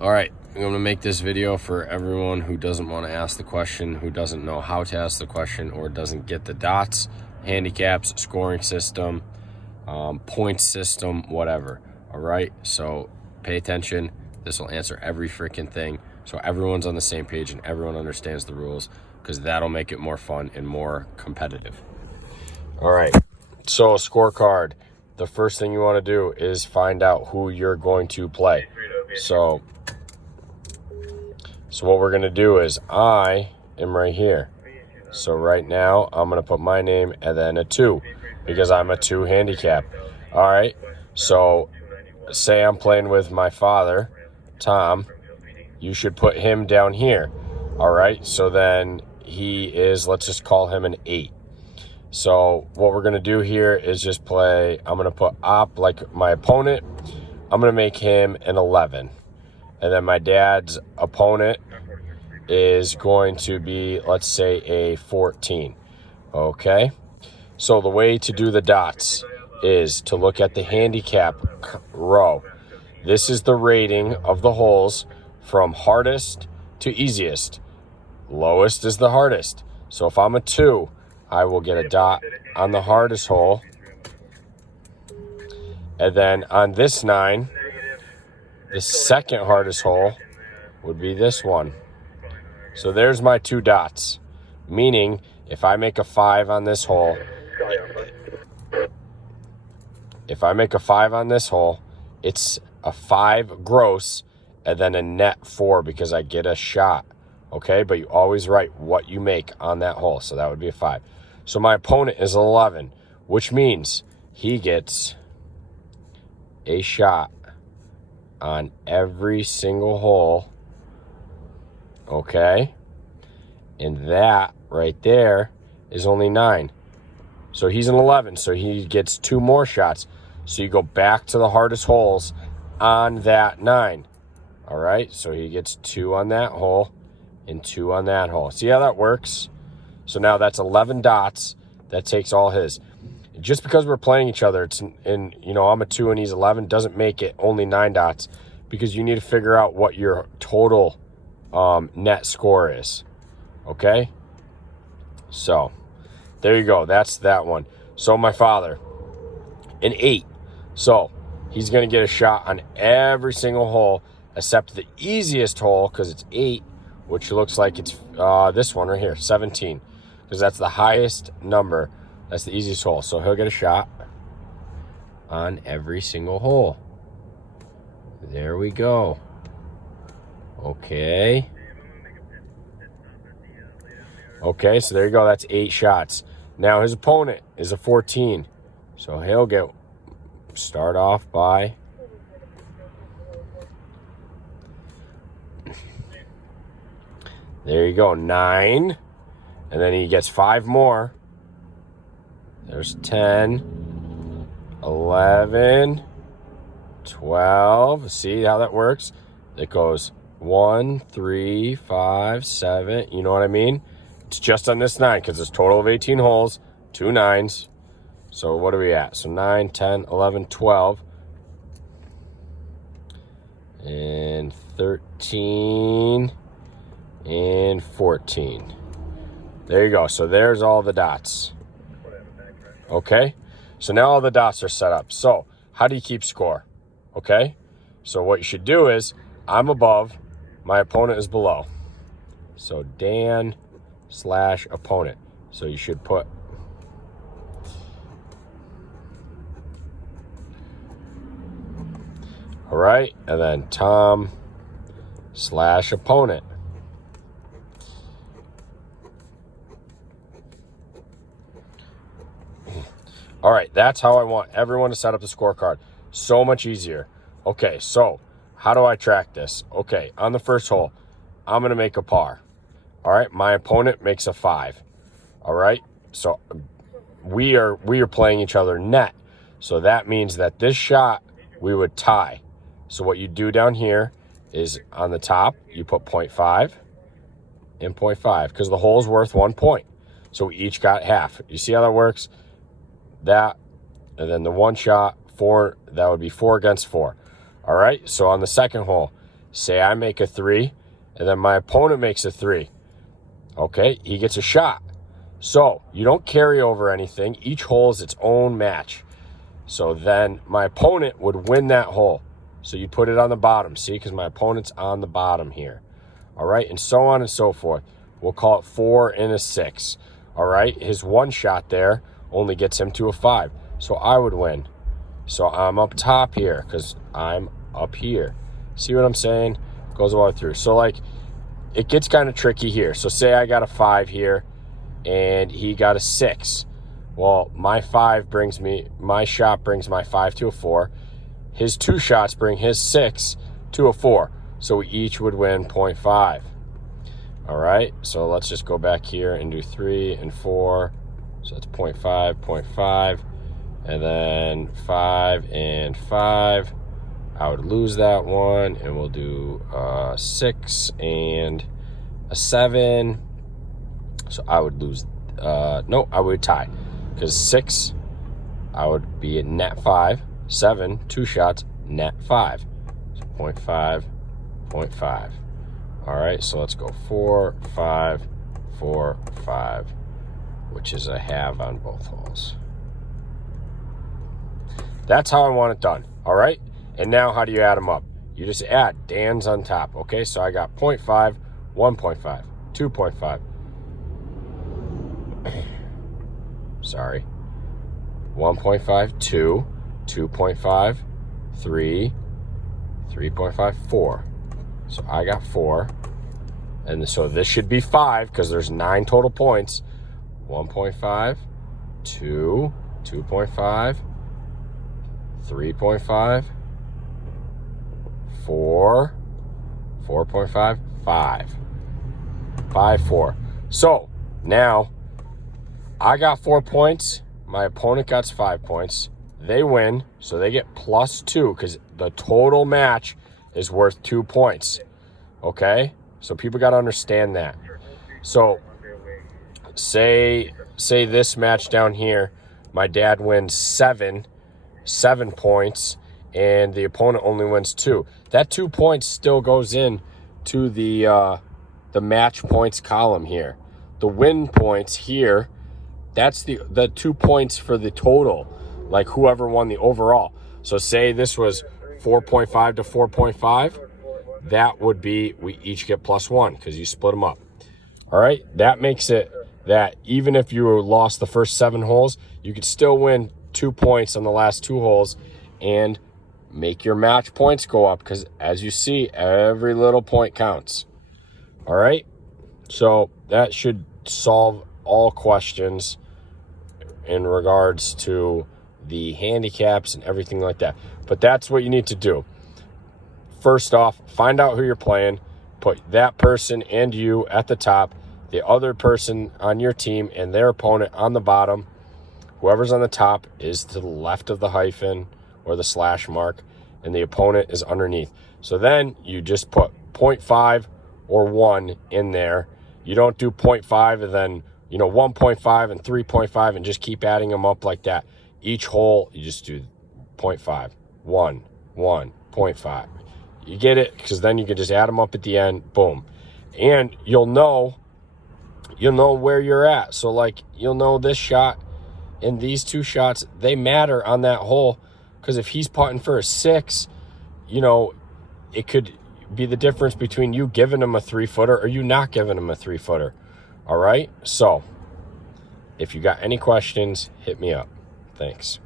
All right, I'm going to make this video for everyone who doesn't want to ask the question, who doesn't know how to ask the question, or doesn't get the dots, handicaps, scoring system, point system, whatever. All right, so pay attention. This will answer every freaking thing, so everyone's on the same page and everyone understands the rules, because that'll make it more fun and more competitive. All right, so a scorecard. The first thing you want to do is find out who you're going to play. So what we're going to do is I am right here. So right now I'm going to put my name and then a 2 because I'm a 2 handicap. All right. So say I'm playing with my father, Tom. You should put him down here. All right. So then he is, let's just call him an 8. So what we're going to do here is just play. I'm going to put op like my opponent. I'm going to make him an 11. And then my dad's opponent is going to be, let's say, a 14. Okay? So the way to do the dots is to look at the handicap row. This is the rating of the holes from hardest to easiest. Lowest is the hardest. So if I'm a 2, I will get a dot on the hardest hole. And then on this 9, the second hardest hole would be this one. So there's my 2 dots, meaning if I make a 5 on this hole, it's a 5 gross and then a net 4 because I get a shot. Okay, but you always write what you make on that hole. So that would be a 5. So my opponent is 11, which means he gets a shot on every single hole. Okay, and that right there is only 9. So he's an 11, so he gets 2 more shots. So you go back to the hardest holes on that 9. All right, so he gets 2 on that hole and 2 on that hole. See how that works? So now that's 11 dots. That takes all his. Just because we're playing each other, I'm a 2 and he's 11, doesn't make it only 9 dots, because you need to figure out what your total net score is. Okay? So there you go. That's that one. So my father, an 8. So he's going to get a shot on every single hole except the easiest hole, because it's 8, which looks like it's this one right here, 17, because that's the highest number. That's the easiest hole. So he'll get a shot on every single hole. There we go. Okay. Okay, so there you go. That's 8 shots. Now his opponent is a 14. So he'll start off by there you go, 9. And then he gets 5 more. There's 10, 11, 12. See how that works? It goes 1, 3, 5, 7. You know what I mean? It's just on this 9 because it's a total of 18 holes, 2 9s. So what are we at? So 9, 10, 11, 12, and 13, and 14. There you go. So there's all the dots. Okay? So now all the dots are set up. So how do you keep score? Okay? So what you should do is, I'm above, my opponent is below. So Dan/opponent. So you should put all right, and then Tom/opponent. All right, that's how I want everyone to set up the scorecard. So much easier. Okay, so how do I track this? Okay, on the first hole, I'm going to make a par. All right, my opponent makes a 5. All right, so we are playing each other net. So that means that this shot, we would tie. So what you do down here is on the top, you put 0.5 and 0.5 because the hole's worth 1 point. So we each got half. You see how that works? That, and then the one shot, 4, that would be 4 against 4. All right, so on the second hole, say I make a 3, and then my opponent makes a 3. Okay, he gets a shot. So you don't carry over anything. Each hole is its own match. So then my opponent would win that hole. So you put it on the bottom, see, because my opponent's on the bottom here. All right, and so on and so forth. We'll call it 4 and a 6. All right, his one shot there only gets him to a 5. So I would win. So I'm up top here because I'm up here. See what I'm saying? Goes all the way through. So, like, it gets kind of tricky here. So say I got a 5 here and he got a 6. Well, my shot brings my 5 to a 4. His 2 shots bring his 6 to a 4. So we each would win 0.5. All right, so let's just go back here and do 3 and 4. So that's 0.5, 0.5, and then 5 and 5. I would lose that one, and we'll do 6 and a 7. So I would lose, no, I would tie. Because 6, I would be at net 5. 7, 2 shots, net 5. So 0.5, 0.5. All right, so let's go 4, 5, 4, 5, which is a halve on both holes. That's how I want it done, all right? And now how do you add them up? You just add Dan's on top, okay? So I got 0.5, 1.5, 2.5. Sorry. 1.5, 2, 2.5, 3, 3.5, 4. So I got 4. And so this should be 5 because there's 9 total points. 1.5, 2, 2.5, 3.5, 4, 4.5, 5. 5, 4. So now I got 4 points. My opponent got 5 points. They win, so they get +2 because the total match is worth 2 points. Okay? So people got to understand that. So say this match down here, my dad wins 7 points, and the opponent only wins 2. That 2 points still goes in to the match points column here. The win points here, that's the 2 points for the total, like whoever won the overall. So say this was 4.5 to 4.5, that would be, we each get +1 because you split them up. All right, that makes it that even if you lost the first 7 holes, you could still win 2 points on the last 2 holes and make your match points go up because, as you see, every little point counts. All right, so that should solve all questions in regards to the handicaps and everything like that. But that's what you need to do. First off, find out who you're playing, put that person and you at the top, the other person on your team and their opponent on the bottom. Whoever's on the top is to the left of the hyphen or the slash mark, and the opponent is underneath. So then you just put 0.5 or 1 in there. You don't do 0.5 and then 1.5 and 3.5 and just keep adding them up like that. Each hole, you just do 0.5, 1, 1, 0.5. You get it? Because then you can just add them up at the end, boom. And you'll know where you're at. So, like, you'll know this shot and these 2 shots, they matter on that hole. Because if he's putting for a 6, it could be the difference between you giving him a 3-footer or you not giving him a 3-footer. All right? So, if you got any questions, hit me up. Thanks.